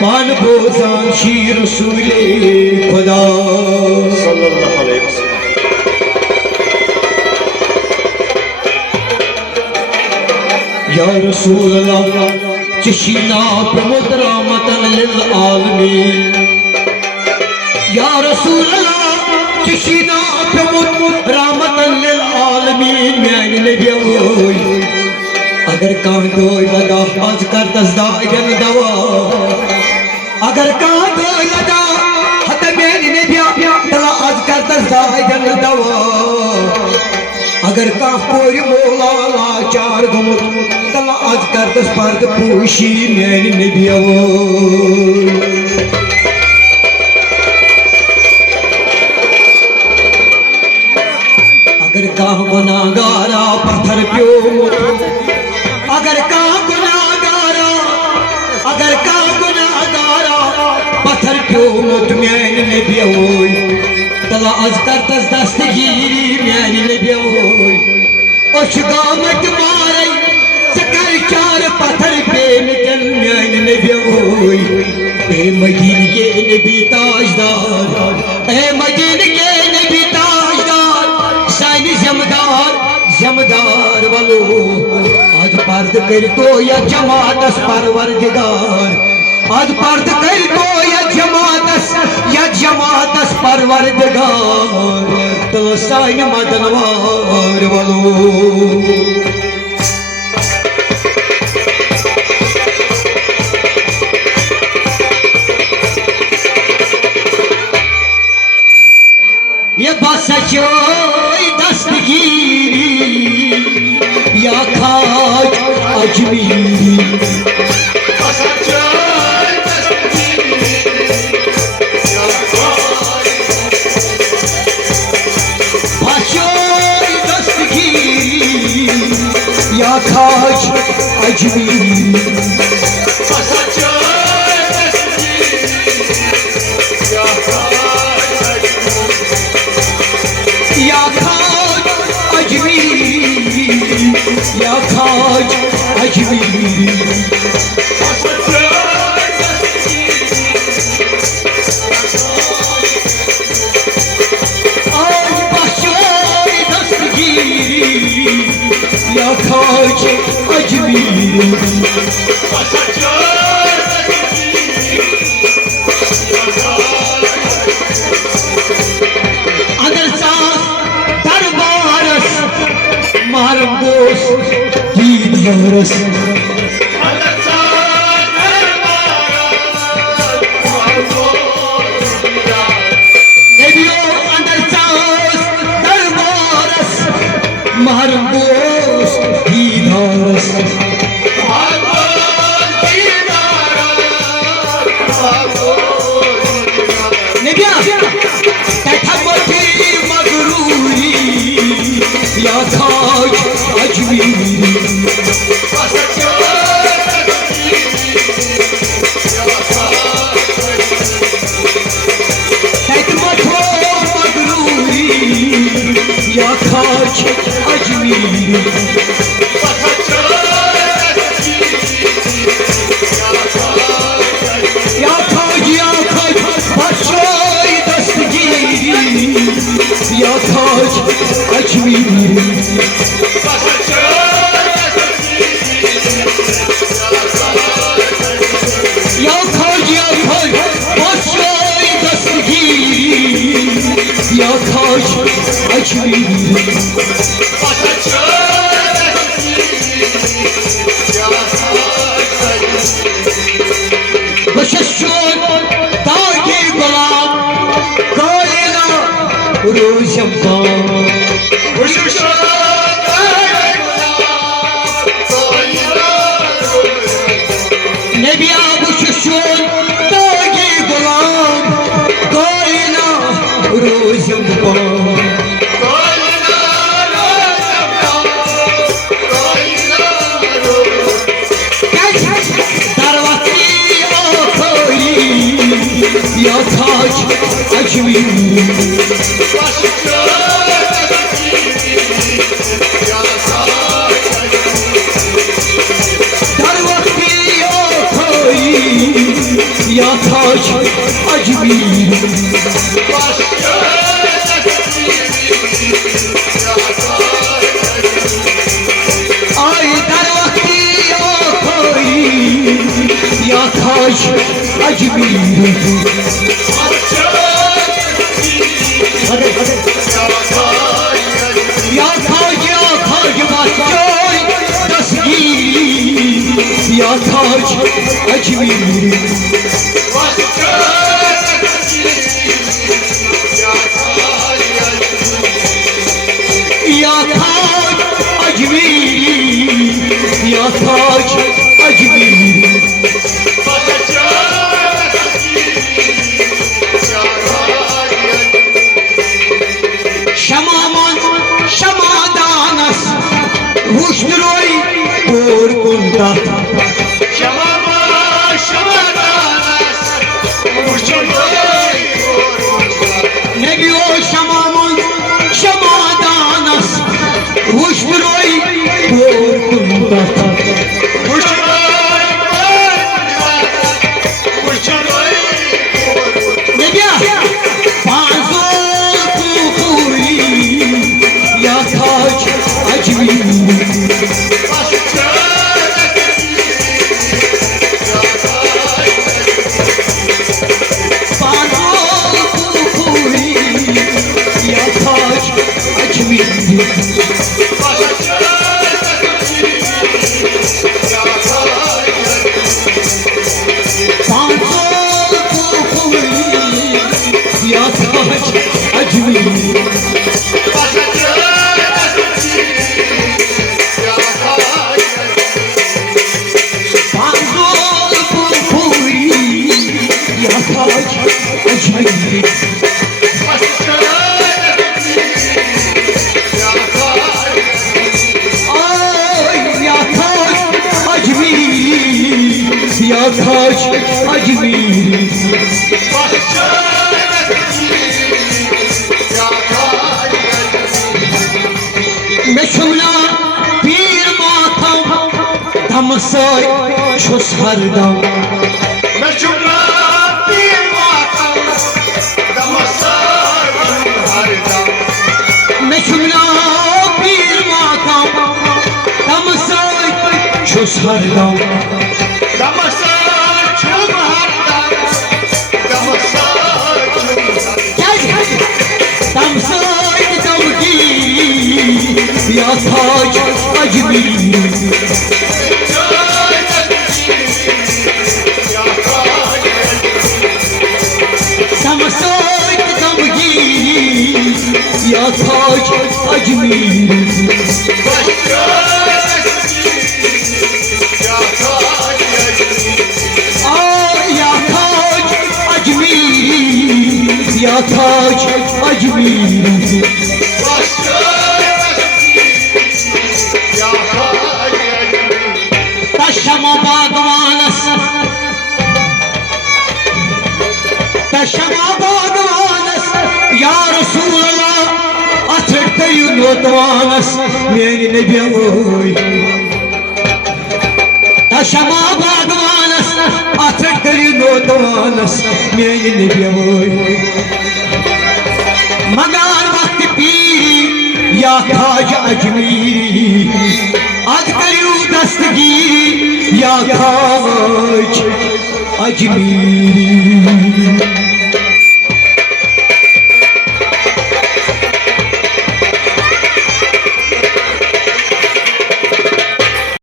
पान बोजान शी रसूले खुदा सल्लल्लाहु अलैहि वसल्लम। या रसूल अल्लाह चशीना प्रमुद रहमतन लिल आलमीन। या रसूल अल्लाह चशीना प्रमुद रहमतन लिल आलमीन। मैंने नबी ओय अगर कान दोय लगा आज कर तस्दायन दवा। अगर कान दोय लगा हत मैंने नबी तला आज कर तस्दायन दवा। अगर का कोई मोला लाचार गुमुत तला आज कर तस पर्द पूशी मैंने नबी ओय। अगर का गुनाहगारा पत्थर प्यो अगर का गुनाहगारा पत्थर क्यों मुत मैंने नबी ओय तला आज कर तस दस्तगीरी मैंने नबी ओय। ओश गामत मारे सकर चार पत्थर पे निकल मैंने नबी ओय। ए मदीने के नबी ताजदार ए मदीने के नबी ताजदार सानी जमदार वालो आज पर्द कर तो या जमात परवरदिगार। आज पर्द कर तो या जमात परवरदिगार तो साइन मदनवार वालो। ये बस दस्तगीरी या खाज अजमीरी। या खाज अजमीरी या खाज अजमीरी या खाज अजमीरी। आज बशोर दस्तगीरी या खाज अजमीरी। अगर सास दरबारस मारम दोस्त दीदारस। नबियो अंदर सास दरबारस मारम दोस्त दीदारस। नबिया कैथा मोटी मगरूरी या खाज अजमीरी। कैथ मोटो मगरूरी या खाज अजमीरी। या खाज बशोर दस्तगीरी या खाज अजमीरी। या खाज बशोर दस्तगीरी या खाज अजमीरी। बशशोन तागे गुलाम कोयना रोशम नबिया बशशोन तागे गुलाम कोयना रोशम या खाज अजमीरी। या ताज अजमीर आई दर वक्ती आखरी या ताज अजमीर या ताज बच्चों दस्तगीर या ताज अजमीर या ताज अजमीर या ताज अजमीर शमादानस हुस्न-रोई और कुंदा नबियो शमादानस हुस्न-रोई और कुंदा नबिया पांचों पूरी या ताज अजमीर या ताज अजमीर मैं शुमला पीर माथम धमसाय छुस हरदम मैं शुमला पीर माथम धमसाय हरदम मैं शुमला पीर माथम धमसाय छुस हरदम या ताज अजमीर तमसात गमगीर या ताज अजमीर या ताज अजमीर या ताज अजमीर तशमा बागवानस या रसूल अल्लाह अथर तयु नोतवानस मेरी नबी ओय तशमा बागवानस अथर तयु नोतवानस मेरी नबी ओय मगान वक्त पीरी या ताज अजमीरी अद करियो दस्तगीरी या ताज अजमीरी